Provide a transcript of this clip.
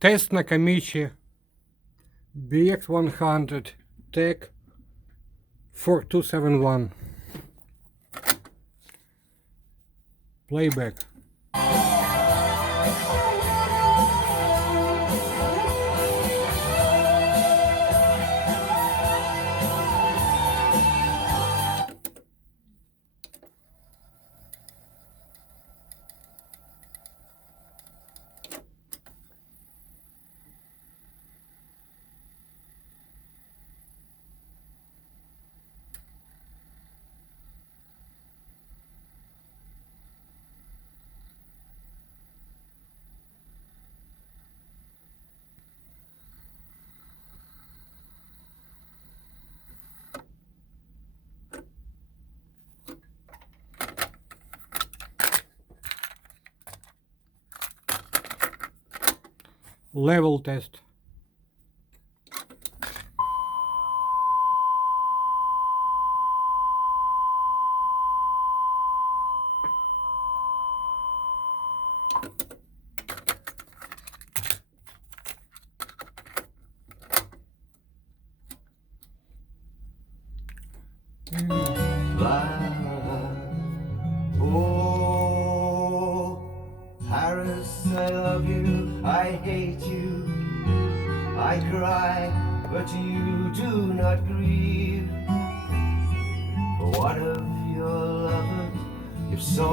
Test Nakamichi BX100 tag 4271. Playback. Level test. Oh, Paris, I love you, I hate you, I cry, but you do not grieve. For one of your lovers, you've so